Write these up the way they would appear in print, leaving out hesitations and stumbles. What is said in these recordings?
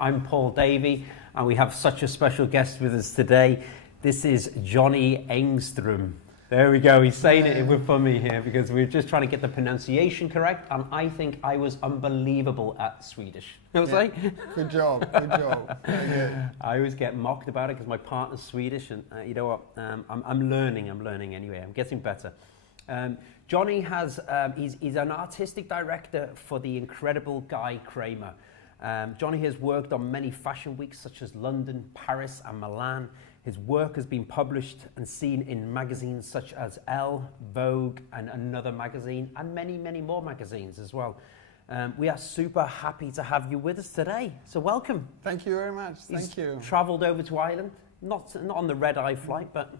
I'm Paul Davey, and we have such a special guest with us today. This is Johnny Engström. There we go, he's saying it with me here because we're just trying to get the pronunciation correct, and I think I was unbelievable at Swedish. Was I? Good job, good job. Very good. I always get mocked about it because my partner's Swedish, and you know what, I'm learning anyway, I'm getting better. Johnny has, he's an artistic director for the incredible Guy Kramer. Johnny has worked on many fashion weeks such as London, Paris and Milan. His work has been published and seen in magazines such as Elle, Vogue and Another Magazine, and many, many more magazines as well. We are super happy to have you with us today, so welcome. Thank you very much, thank you. Travelled over to Ireland, not on the red-eye flight, but...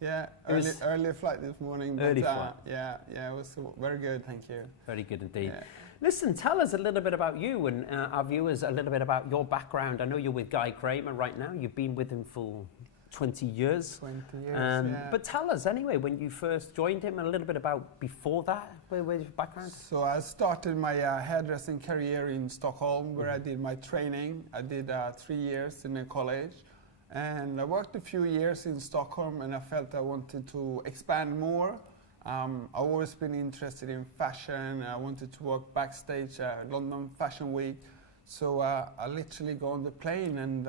Yeah, early flight this morning. But, early flight. Yeah, it was very good, thank you. Very good indeed. Yeah. Listen, tell us a little bit about you and our viewers a little bit about your background. I know you're with Guy Kramer right now. You've been with him for 20 years. 20 years, yeah. But tell us anyway, when you first joined him, a little bit about before that, where's your background? So I started my hairdressing career in Stockholm, where I did my training. I did 3 years in a college. And I worked a few years in Stockholm, and I felt I wanted to expand more. I've always been interested in fashion. I wanted to work backstage at London Fashion Week. So I literally got on the plane and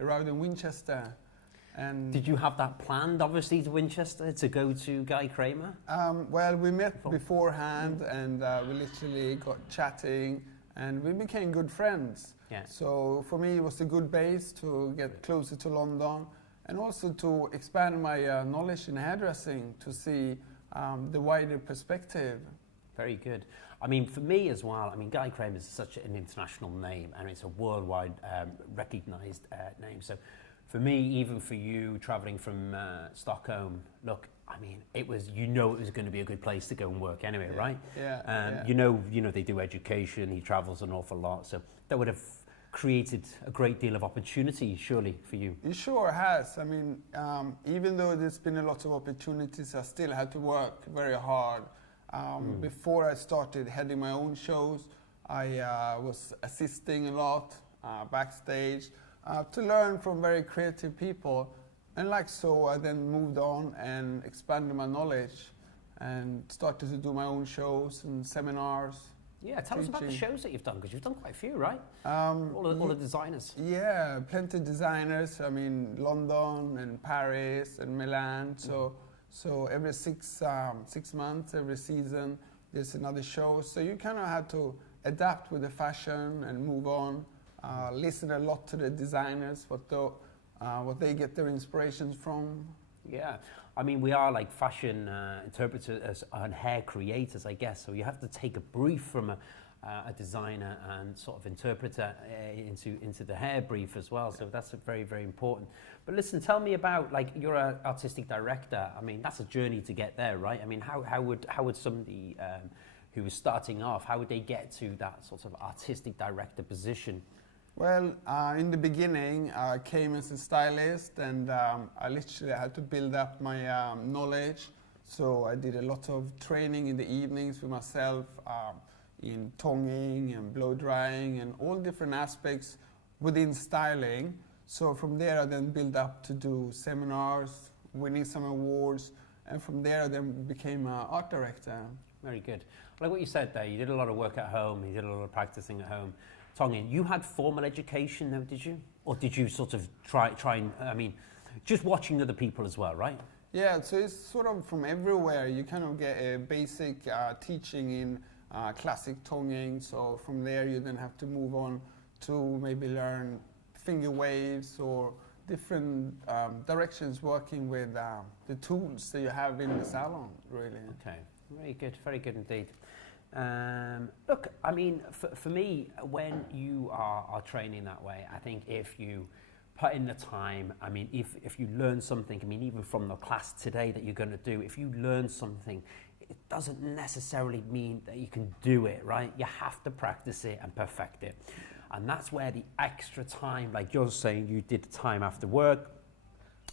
arrived in Winchester. And did you have that planned, obviously, to Winchester to go to Guy Kramer? Well, we met beforehand, and we literally got chatting, and we became good friends. Yeah. So for me, it was a good base to get closer to London, and also to expand my knowledge in hairdressing, to see the wider perspective. Very good. I mean, for me as well, I mean, Guy Kramer is such an international name, and it's a worldwide recognized name. So for me, even for you traveling from Stockholm, look, I mean, it was, it was going to be a good place to go and work anyway, right? Yeah. You know, they do education, he travels an awful lot, so that would have created a great deal of opportunity, surely, for you. It sure has. I mean, even though there's been a lot of opportunities, I still had to work very hard. Before I started heading my own shows, I was assisting a lot backstage to learn from very creative people. And like so, I then moved on and expanded my knowledge and started to do my own shows and seminars. Yeah, tell us about the shows that you've done, because you've done quite a few, right? All the designers. Yeah, plenty of designers. I mean, London and Paris and Milan. So every six months, every season, there's another show. So you kind of have to adapt with the fashion and move on. Listen a lot to the designers, what they get their inspirations from. Yeah, I mean, we are like fashion interpreters and hair creators, I guess. So you have to take a brief from a designer and sort of interpret it into the hair brief as well. So that's very, very important. But listen, tell me about, like, you're an artistic director. I mean, that's a journey to get there, right? I mean, how would somebody who was starting off, how would they get to that sort of artistic director position? Well, in the beginning, I came as a stylist, and I literally had to build up my knowledge. So I did a lot of training in the evenings for myself in tonguing and blow drying and all different aspects within styling. So from there, I then built up to do seminars, winning some awards, and from there, I then became an art director. Very good. Like what you said there, you did a lot of work at home, you did a lot of practicing at home. Tonguing, you had formal education though, did you? Or did you sort of try and, I mean, just watching other people as well, right? Yeah, so it's sort of from everywhere. You kind of get a basic teaching in classic tonguing. So from there you then have to move on to maybe learn finger waves or different directions working with the tools that you have in the salon, really. Okay, very good indeed. Look, I mean, for me, when you are training that way, I think if you put in the time, I mean, if you learn something, I mean, even from the class today that you're going to do, if you learn something, it doesn't necessarily mean that you can do it, right? You have to practice it and perfect it. And that's where the extra time, like you're saying, you did the time after work,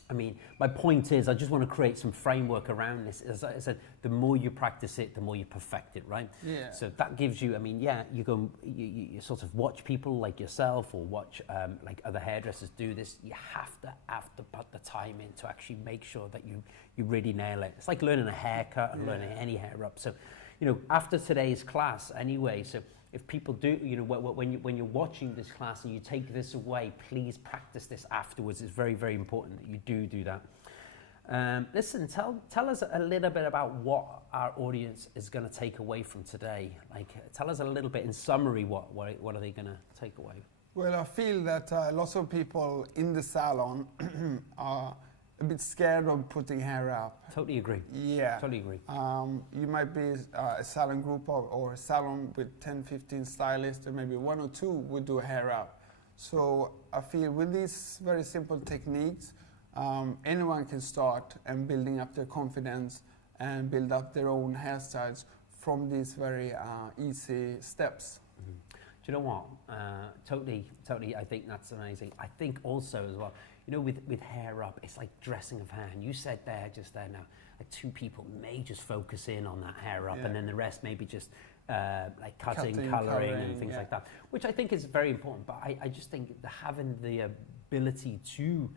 I mean, my point is, I just want to create some framework around this. As I said, the more you practice it, the more you perfect it, right? Yeah. So that gives you, I mean, yeah, you sort of watch people like yourself or watch like other hairdressers do this. You have to put the time in to actually make sure that you really nail it. It's like learning a haircut and learning any hair up. So, you know, after today's class anyway, so if people do, you know, when you're watching this class and you take this away, please practice this afterwards. It's very, very important that you do that. Listen, tell us a little bit about what our audience is going to take away from today. Like, tell us a little bit in summary, what are they going to take away? Well, I feel that lots of people in the salon are a bit scared of putting hair up. Totally agree. Yeah. Totally agree. You might be a salon group or a salon with 10, 15 stylists, and maybe one or two would do hair up. So I feel with these very simple techniques, anyone can start and building up their confidence and build up their own hairstyles from these very easy steps. Mm-hmm. Do you know what? Totally, I think that's amazing. I think also as well, you know, with hair up, it's like dressing of hair. And you said just there now, like two people may just focus in on that hair up, and then the rest maybe just like cutting, colouring, and things like that, which I think is very important. But I just think having the ability to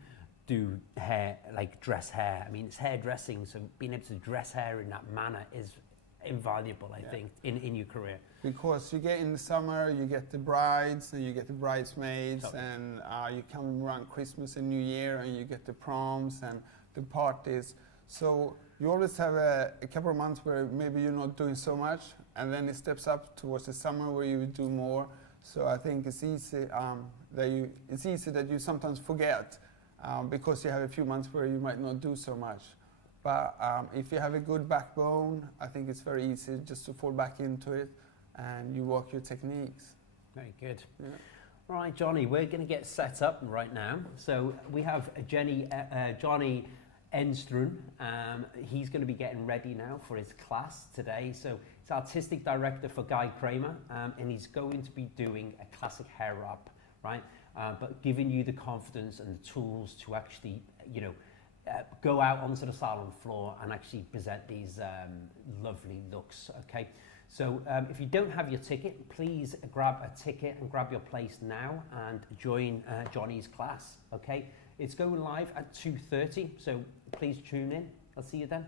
do hair, like dress hair, I mean, it's hairdressing, so being able to dress hair in that manner is invaluable, I think, in your career. Because you get in the summer, you get the brides and you get the bridesmaids, and you come around Christmas and New Year and you get the proms and the parties. So you always have a couple of months where maybe you're not doing so much, and then it steps up towards the summer where you do more. So I think it's easy that you sometimes forget because you have a few months where you might not do so much. But if you have a good backbone, I think it's very easy just to fall back into it and you work your techniques. Very good. Yeah. All right, Johnny, we're going to get set up right now. So we have Johnny Enström. He's going to be getting ready now for his class today. So he's artistic director for Guy Kramer, and he's going to be doing a classic hair up, right? But giving you the confidence and the tools to actually, you know, go out onto the salon floor and actually present these lovely looks, okay? So if you don't have your ticket, please grab a ticket and grab your place now and join Johnny's class, okay? It's going live at 2:30, so please tune in. I'll see you then.